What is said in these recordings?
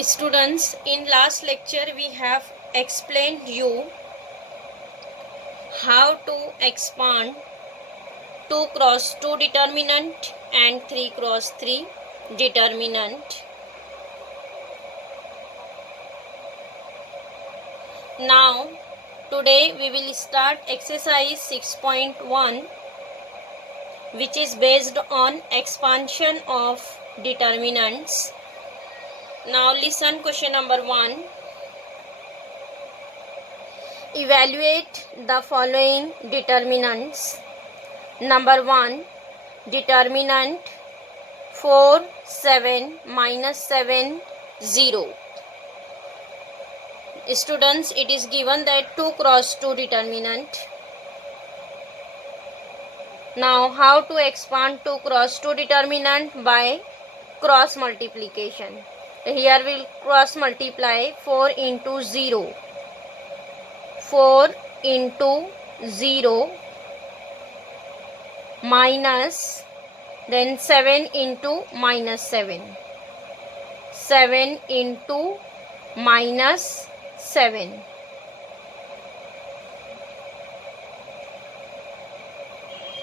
Students, in last lecture we have explained you how to expand 2 cross 2 determinant and 3 cross 3 determinant. Now today we will start exercise 6.1, which is based on expansion of determinants. Now listen question number 1. Evaluate the following determinants. Number 1, determinant 4, 7, minus 7, 0. Students, it is given that 2 cross 2 determinant. Now how to expand 2 cross 2 determinant? By cross multiplication. Here we will cross multiply 4 into 0. 4 into 0 minus, then 7 into minus 7. 7 into minus 7.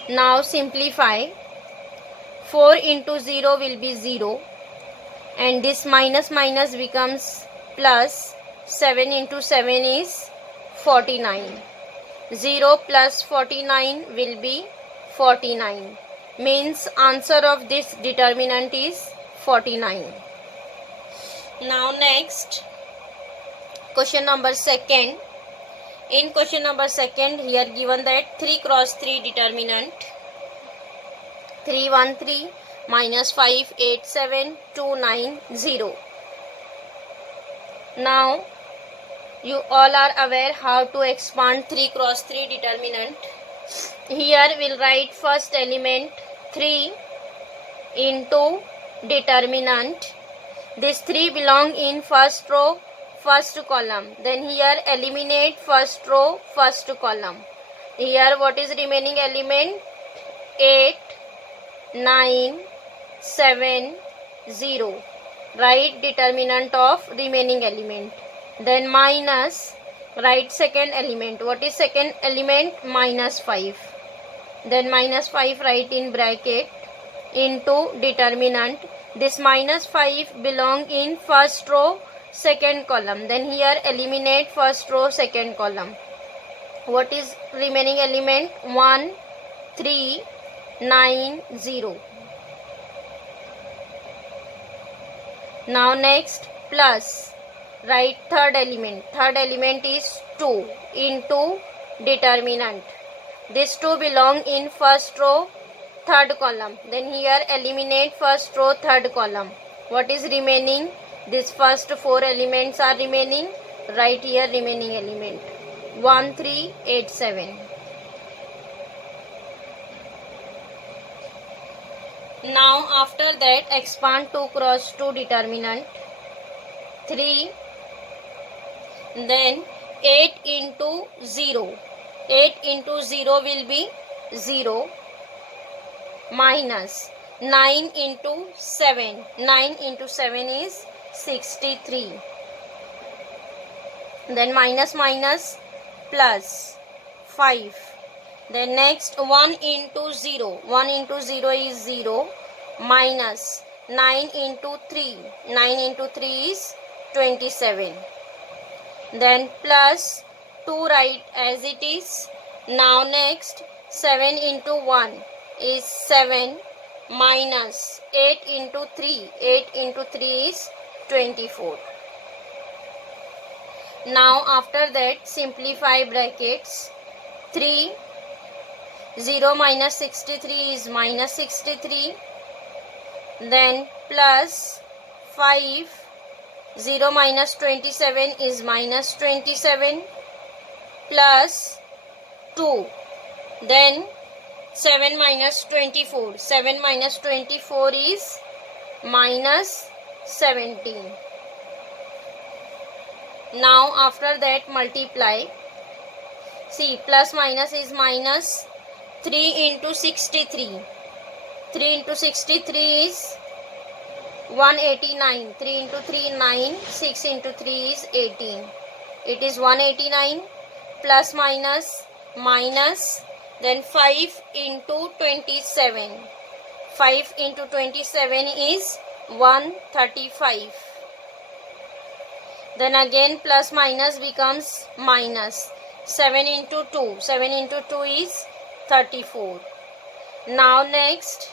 Now simplify. 4 into 0 will be 0. And this minus minus becomes plus. 7 into 7 is 49. 0 plus 49 will be 49. Means answer of this determinant is 49. Now next, question number 2. In question number 2, here given that 3 cross 3 determinant. 3, 1, 3. Minus 5, 8, 7, 2, 9, 0. Now, you all are aware how to expand 3 cross 3 determinant. Here we will write first element 3 into determinant. This 3 belong in first row, first column. Then here eliminate first row, first column. Here what is remaining element? 8, 9, 7, 0. Write determinant of remaining element. Then minus, write second element. What is second element? Minus 5. Then minus 5 write in bracket into determinant. This minus 5 belong in first row, second column. Then here eliminate first row, second column. What is remaining element? 1, 3, 9, 0. Now next, plus, write third element. Third element is 2 into determinant. This 2 belong in first row, third column. Then here eliminate first row, third column. What is remaining? This first 4 elements are remaining. Write here remaining element. 1, 3, 8, 7. Now after that expand 2 cross 2 determinant. 3, then 8 into 0. 8 into 0 will be 0 minus 9 into 7. 9 into 7 is 63. Then minus minus plus 5. Then next 1 into 0. 1 into 0 is 0 minus 9 into 3. 9 into 3 is 27. Then plus 2 write as it is. Now next 7 into 1 is 7 minus 8 into 3. 8 into 3 is 24. Now after that simplify brackets. 3, 0 minus 63 is minus 63. Then plus 5, 0 minus 27 is minus 27. Plus 2. Then 7 minus 24. 7 minus 24 is minus 17. Now after that multiply. See, plus minus is minus. 3 into 63. 3 into 63 is 189. 3 into 3 9. 6 into 3 is 18. It is 189 plus minus minus, then 5 into 27. 5 into 27 is 135. Then again plus minus becomes minus. 7 into 2. 7 into 2 is 34. Now next.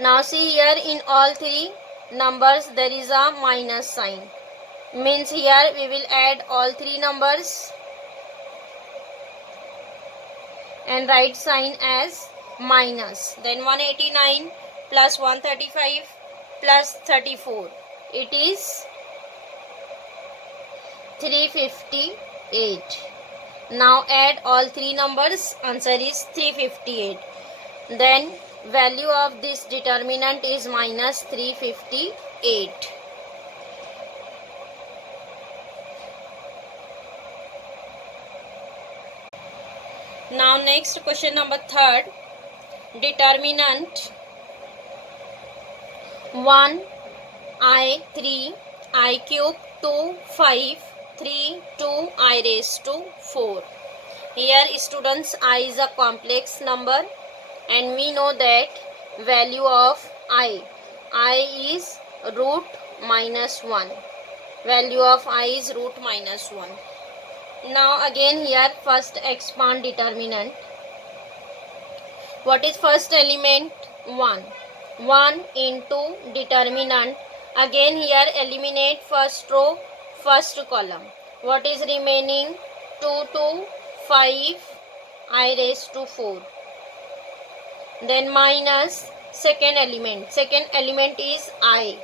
Now see here, in all three numbers there is a minus sign. Means here we will add all three numbers and write sign as minus. Then 189 plus 135 plus 34. It is 358. Now add all three numbers. Answer is 358. Then value of this determinant is minus 358. Now next question number 3rd. Determinant 1 I 3 I cube 2 5 3 2 I raised to 4. Here students, I is a complex number and we know that value of I is root minus 1. Value of I is root minus 1. Now again here first expand determinant. What is first element? 1. 1 into determinant. Again here eliminate first row, first column. What is remaining? 2 to 5 I raised to 4. Then minus second element. Second element is I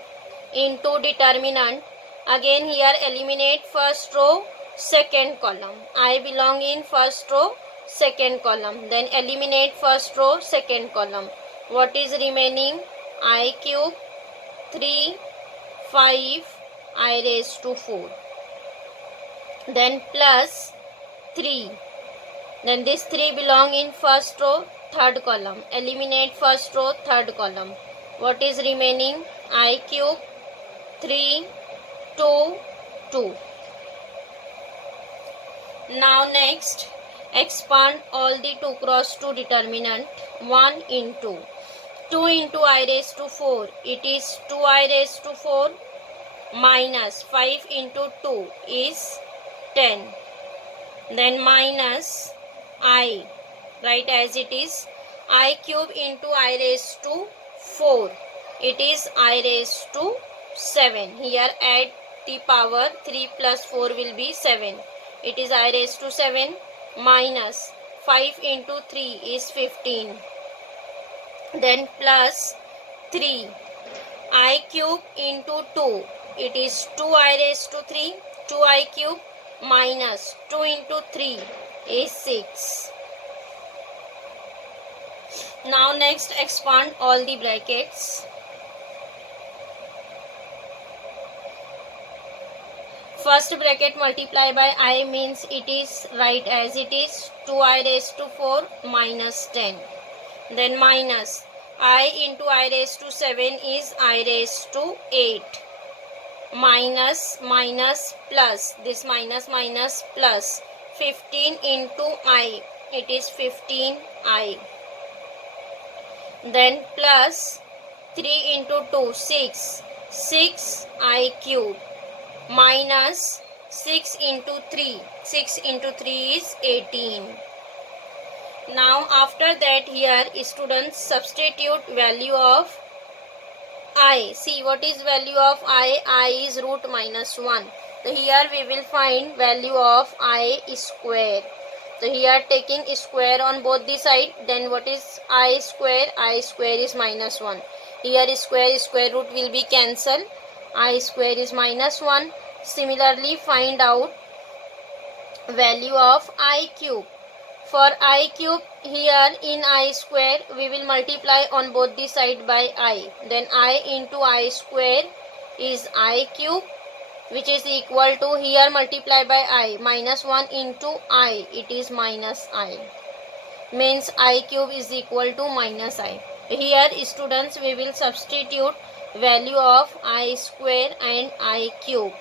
into determinant. Again here eliminate first row, second column. I belong in first row, second column. Then eliminate first row, second column. What is remaining? I cube 3 5 I raised to 4. Then plus 3. Then this 3 belong in first row, third column. Eliminate first row, third column. What is remaining? I cube 3 2 2. Now next expand all the 2 cross 2 determinant. 1 into 2 into I raised to 4. It is 2 I raised to 4 minus 5 into 2 is 10. Then minus I, write as it is, I cube into I raised to 4. It is I raised to 7. Here add the power, 3 plus 4 will be 7. It is I raised to 7 minus 5 into 3 is 15. Then plus 3. I cube into 2. It is 2 I raised to 3. 2 I cube minus 2 into 3 is 6. Now next expand all the brackets. First bracket multiply by I means it is right as it is 2I raised to 4 minus 10. Then minus I into I raised to 7 is I raised to 8. Minus minus plus, this minus minus plus 15 into I, it is 15I. Then plus 3 into 2 6, 6I cube minus 6 into 3, 6 into 3 is 18. Now after that here students substitute value of I. See what is value of I? I is root minus 1. So here we will find value of I square. So here taking square on both the side, then what is I square? I square is minus 1. Here square root will be cancelled. I square is minus 1. Similarly find out value of I cube. For I cube, here in I square we will multiply on both the side by I. Then I into I square is I cube, which is equal to, here multiply by I, minus 1 into I, it is minus I. Means I cube is equal to minus I. Here students we will substitute value of I square and I cube.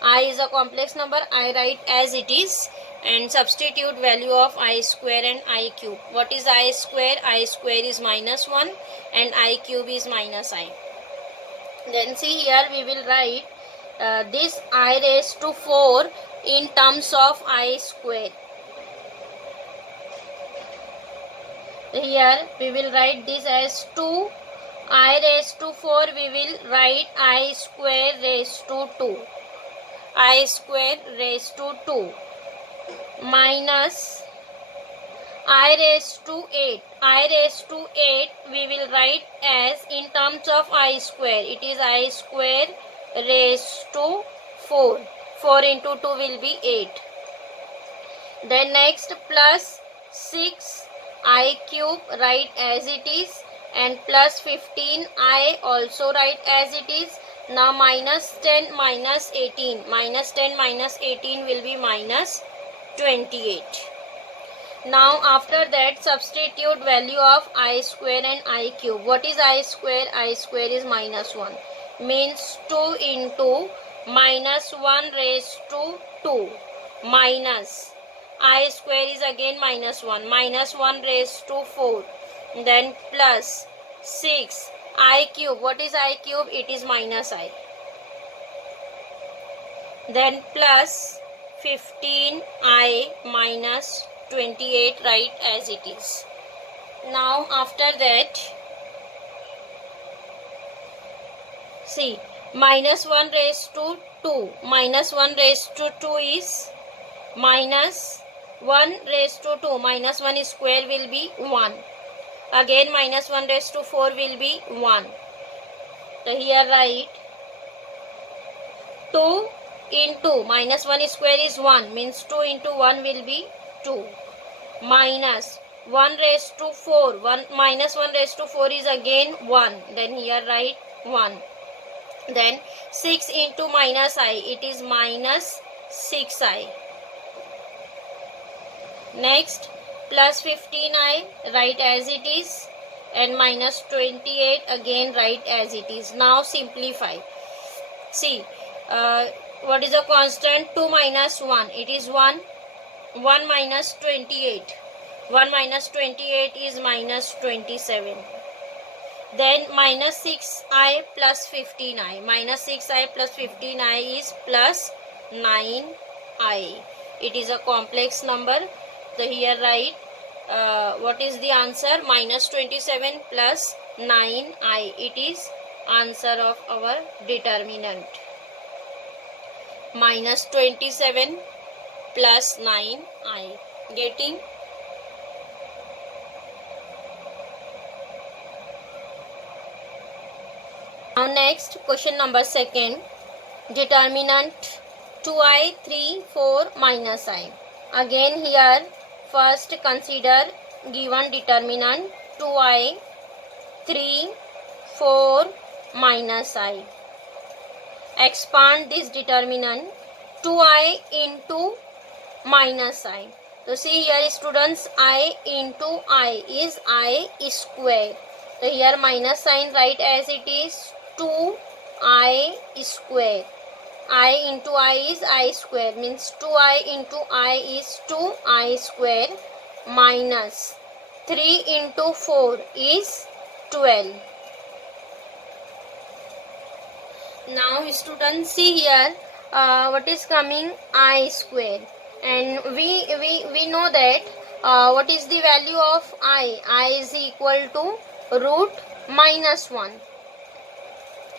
I is a complex number, I write as it is and substitute value of I square and I cube. What is I square? I square is minus 1 and I cube is minus I. Then see here we will write this I raised to 4 in terms of I square. Here we will write this as 2 I raised to 4, we will write I square raised to 2. I square raised to 2 minus I raised to 8. I raised to 8 we will write as in terms of I square. It is I square raised to 4. 4 into 2 will be 8. Then next plus 6 I cube write as it is and plus 15 I also write as it is. Now minus 10 minus 18. Minus 10 minus 18 will be minus 28. Now after that substitute value of I square and I cube. What is I square? I square is minus 1. Means 2 into minus 1 raised to 2 minus I square is again minus 1. Minus 1 raised to 4. Then plus 6 I cube. What is I cube? It is minus I. Then plus 15 I minus 28 write as it is. Now after that see minus 1 raised to 2. Minus 1 raised to 2 is minus 1 raised to 2. Minus 1 square will be 1. Again minus 1 raised to 4 will be 1. So here write 2 into minus 1 square is 1 means 2 into 1 will be 2 minus 1 raised to 4. Minus 1 raised to 4 is again 1. Then here write 1. Then 6 into minus I. It is minus 6I. Next plus 15I write as it is and minus 28 again write as it is. Now simplify. See what is the constant? 2 minus 1. It is 1. 1 minus 28. 1 minus 28 is minus 27. Then minus 6I plus 15I. Minus 6I plus 15I is plus 9I. It is a complex number. So here write what is the answer? Minus 27 plus 9I. It is answer of our determinant. Minus 27 plus 9I. Getting? Now next question number 2. Determinant 2I, 3, 4 minus I. Again here first consider given determinant 2I, 3, 4 minus I. Expand this determinant 2I into minus I. So see here students, I into I is I square. So here minus sign write as it is 2I square. I into I is I square means 2I into I is 2I square minus 3 into 4 is 12. Now students see here what is coming? I square, and we know that what is the value of I? I is equal to root minus 1.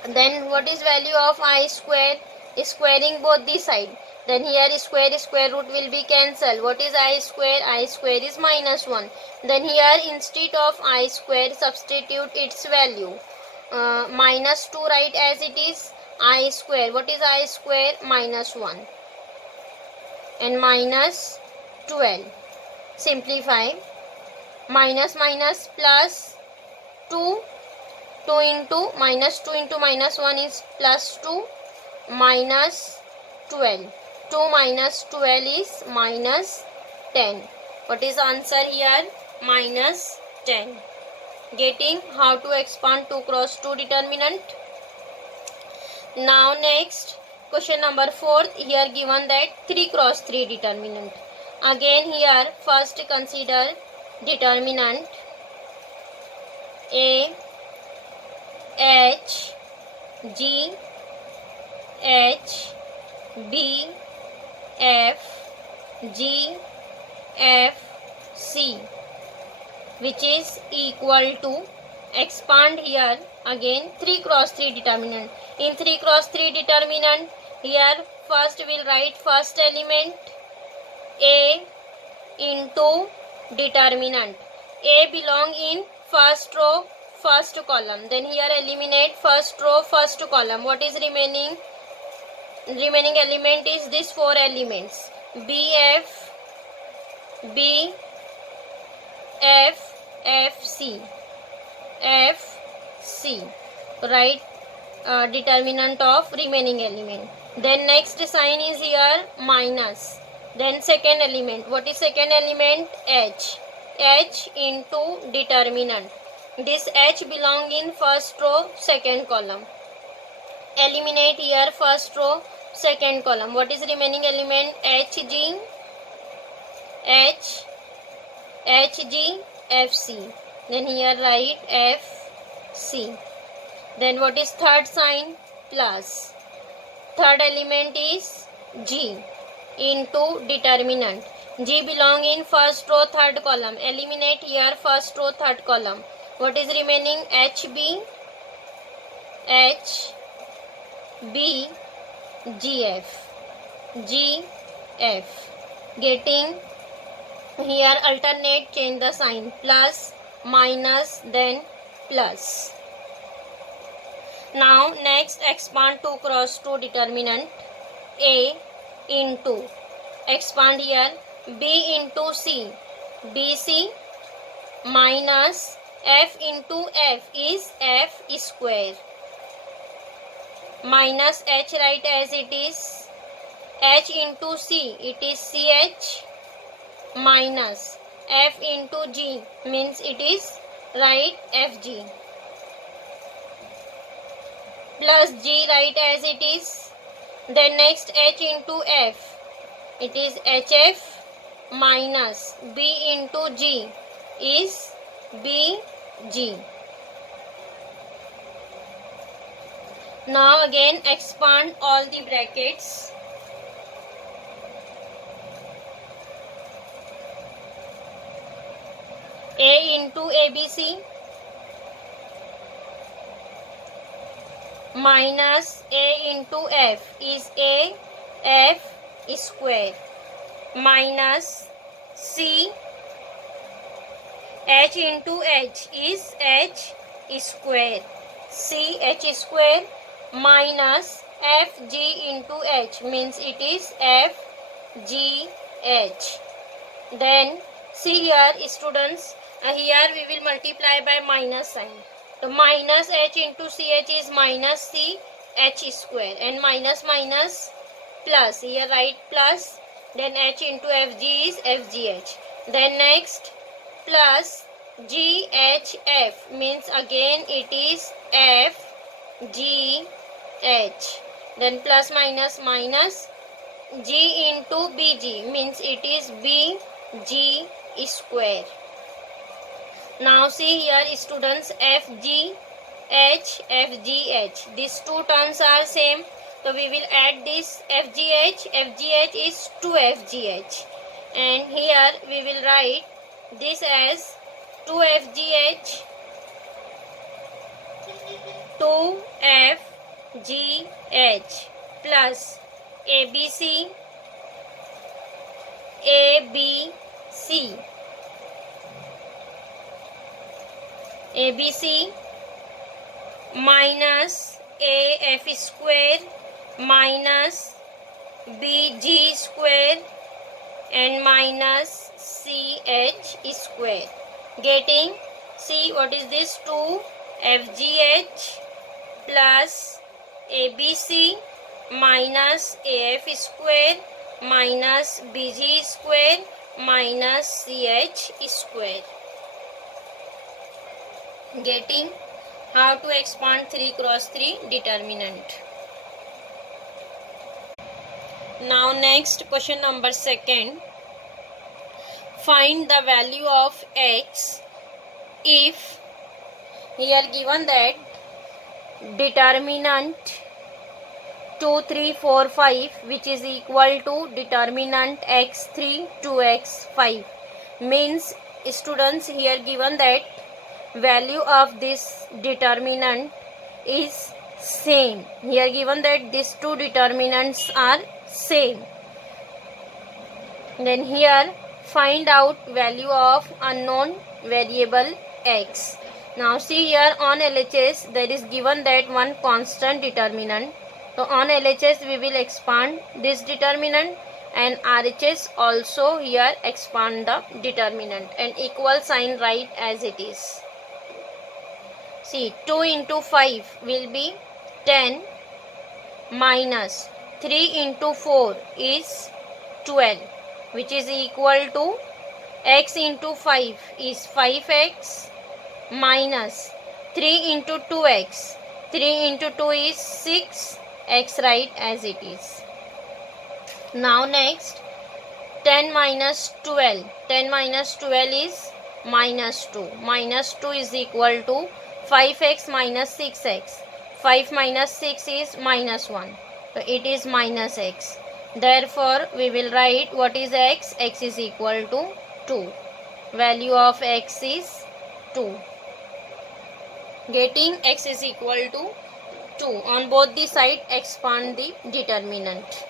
Then what is value of I square? Squaring both the side. Then here square root will be cancelled. What is I square? I square is minus 1. Then here instead of I square substitute its value. Minus 2 write as it is I square. What is I square? Minus 1. And minus 12. Simplify. Minus minus plus 2. 2 into minus 1 is plus 2 minus 12. 2 minus 12 is minus 10. What is answer here? Minus 10. Getting how to expand 2 cross 2 determinant? Now next question number 4, here given that 3 cross 3 determinant. Again here first consider determinant A H G H B F G F C, which is equal to, expand here again 3 cross 3 determinant. In 3 cross 3 determinant, here first we'll write first element A into determinant. A belong in first row first column. Then here eliminate first row first column. What is remaining? Remaining element is this 4 elements B F B F F C F C. Write determinant of remaining element. Then next sign is here minus. Then second element. What is second element? H. H into determinant. This H belong in first row second column. Eliminate here first row second column. What is remaining element? HG H HG FC. Then here write FC. Then what is third sign? Plus. Third element is G into determinant. G belong in first row third column. Eliminate here first row third column. What is remaining? HB HB GF GF. Getting here alternate, change the sign, plus minus then plus. Now next expand 2 cross 2 determinant A into, expand here B into C, BC minus F into F is F square, minus H write as it is, H into C it is CH, minus F into G means it is write FG, plus G write as it is. Then next H into F it is HF, minus B into G is BG. Now again expand all the brackets. A into ABC minus A into F is A F square, minus C H into H is H square, C H square, minus F G into H means it is F G H. Then see here students, here we will multiply by minus sign. The minus H into CH is minus C H square, and minus minus plus, here write plus, then H into FG is FGH. Then next plus GHF means again it is FGH. Then plus minus minus, G into BG means it is BG square. Now see here students, FGH, FGH. These two terms are same. So we will add this FGH. FGH is 2FGH. And here we will write this as 2FGH, 2FGH plus ABC, ABC, ABC minus AF square minus BG square and minus CH square. Getting, see what is this, 2FGH plus ABC minus AF square minus BG square minus CH square. Getting how to expand 3 cross 3 determinant. Now next question number 2. Find the value of x if here given that determinant 2, 3, 4, 5 which is equal to determinant x3 to x5. Means students, here given that value of this determinant is same. Here given that these two determinants are same. Then here find out value of unknown variable x. Now see here on LHS there is given that one constant determinant. So on LHS we will expand this determinant, and RHS also here expand the determinant and equal sign write as it is. See, 2 into 5 will be 10 minus 3 into 4 is 12, which is equal to x into 5 is 5x minus 3 into 2x. 3 into 2 is 6, x write as it is. Now next 10 minus 12. 10 minus 12 is minus 2. Minus 2 is equal to 5x minus 6x. 5 minus 6 is minus 1. So it is minus x. Therefore we will write what is x. X is equal to 2. Value of x is 2. Getting x is equal to 2. On both the side expand the determinant.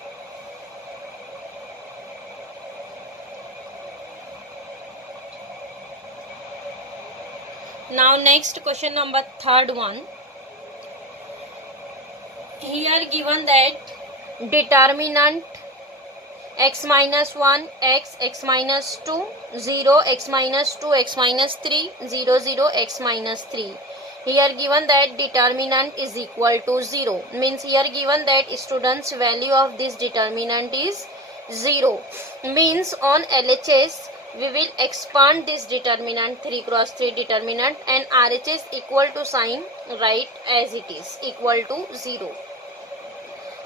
Now next question number 3rd one. Here given that determinant x minus 1, x minus 2, 0, x minus 2, x minus 3, 0, 0, x minus 3. Here given that determinant is equal to 0. Means here given that students value of this determinant is 0. Means on LHS we will expand this determinant 3 cross 3 determinant, and RHS equal to sign write as it is equal to 0.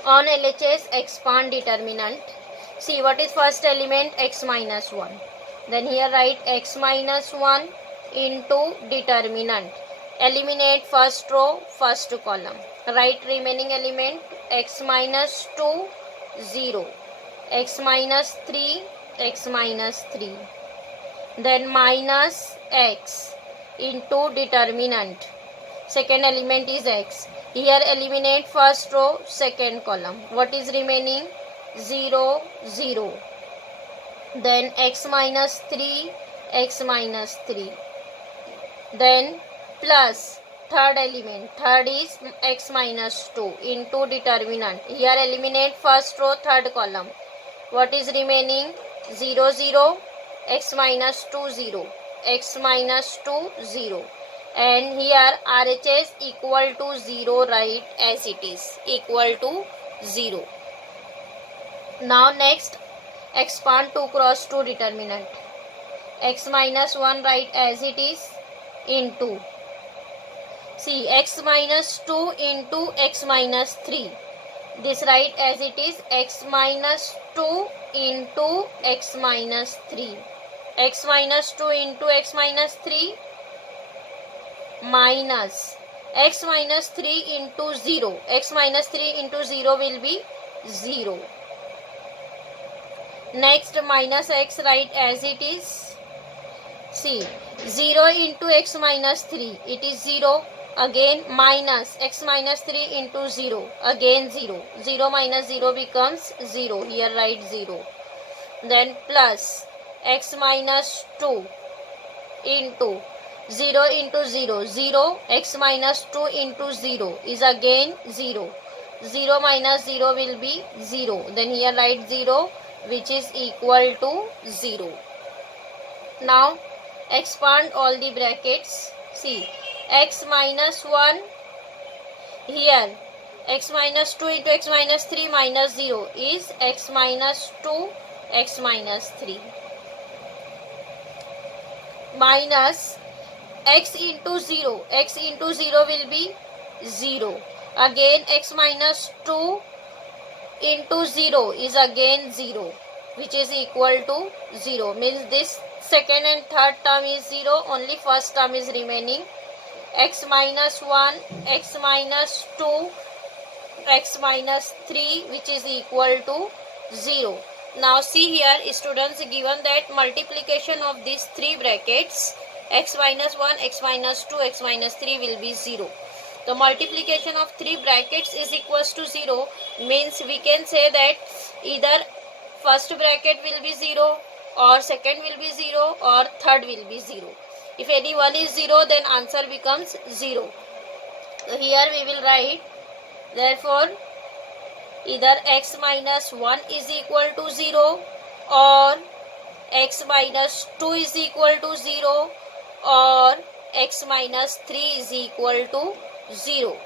On LHS expand determinant. See what is first element, x minus 1. Then here write x minus 1 into determinant. Eliminate first row, first column. Write remaining element x minus 2, 0. X minus 3, x minus 3. Then minus x into determinant. Second element is x. Here eliminate first row, second column. What is remaining? 0, 0. Then x minus 3, x minus 3. Then plus third element. Third is x minus 2 into determinant. Here eliminate first row, third column. What is remaining? 0, 0. X minus 2, 0. X minus 2, 0. And here RHS equal to 0 write as it is equal to 0. Now next expand 2 cross 2 determinant. X minus 1 write as it is into. See, x minus 2 into x minus 3. This write as it is x minus 2 into x minus 3. X minus 2 into x minus 3 minus x minus 3 into 0. X minus 3 into 0 will be 0. Next minus x write as it is. See, 0 into x minus 3, it is 0. Again minus x minus 3 into 0, again 0. 0 minus 0 becomes 0. Here write 0. Then plus x minus 2 into 0 into 0. 0 x minus 2 into 0 is again 0. 0 minus 0 will be 0. Then here write 0, which is equal to 0. Now expand all the brackets. See, x minus 1 here x minus 2 into x minus 3 minus 0 is x minus 2 x minus 3 minus x into 0. X into 0 will be 0. Again x minus 2 into 0 is again 0, which is equal to 0. Means this second and third term is 0, only first term is remaining. X minus 1, x minus 2, x minus 3, which is equal to 0. Now see here, students, given that multiplication of these three brackets, x minus 1, x minus 2, x minus 3 will be 0. The multiplication of three brackets is equals to 0, means we can say that either first bracket will be 0, or second will be 0, or third will be 0. If any one is 0, then answer becomes 0. So here we will write, therefore either x minus 1 is equal to 0, or x minus 2 is equal to 0, or x minus 3 is equal to 0.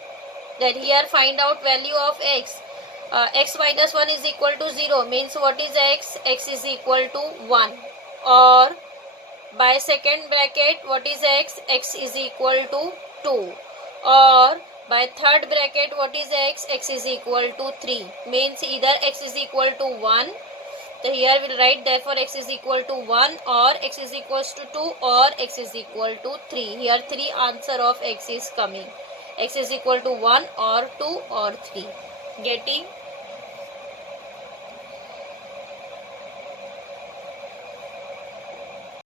Then here find out value of x. X minus 1 is equal to 0, means what is x? X is equal to 1. Or by second bracket, what is x? X is equal to 2. Or by third bracket, what is x? X is equal to 3. Means either x is equal to 1. So here we will write, therefore x is equal to 1, or x is equals to 2, or x is equal to 3. Here 3 answer of x is coming. X is equal to 1 or 2 or 3. Getting?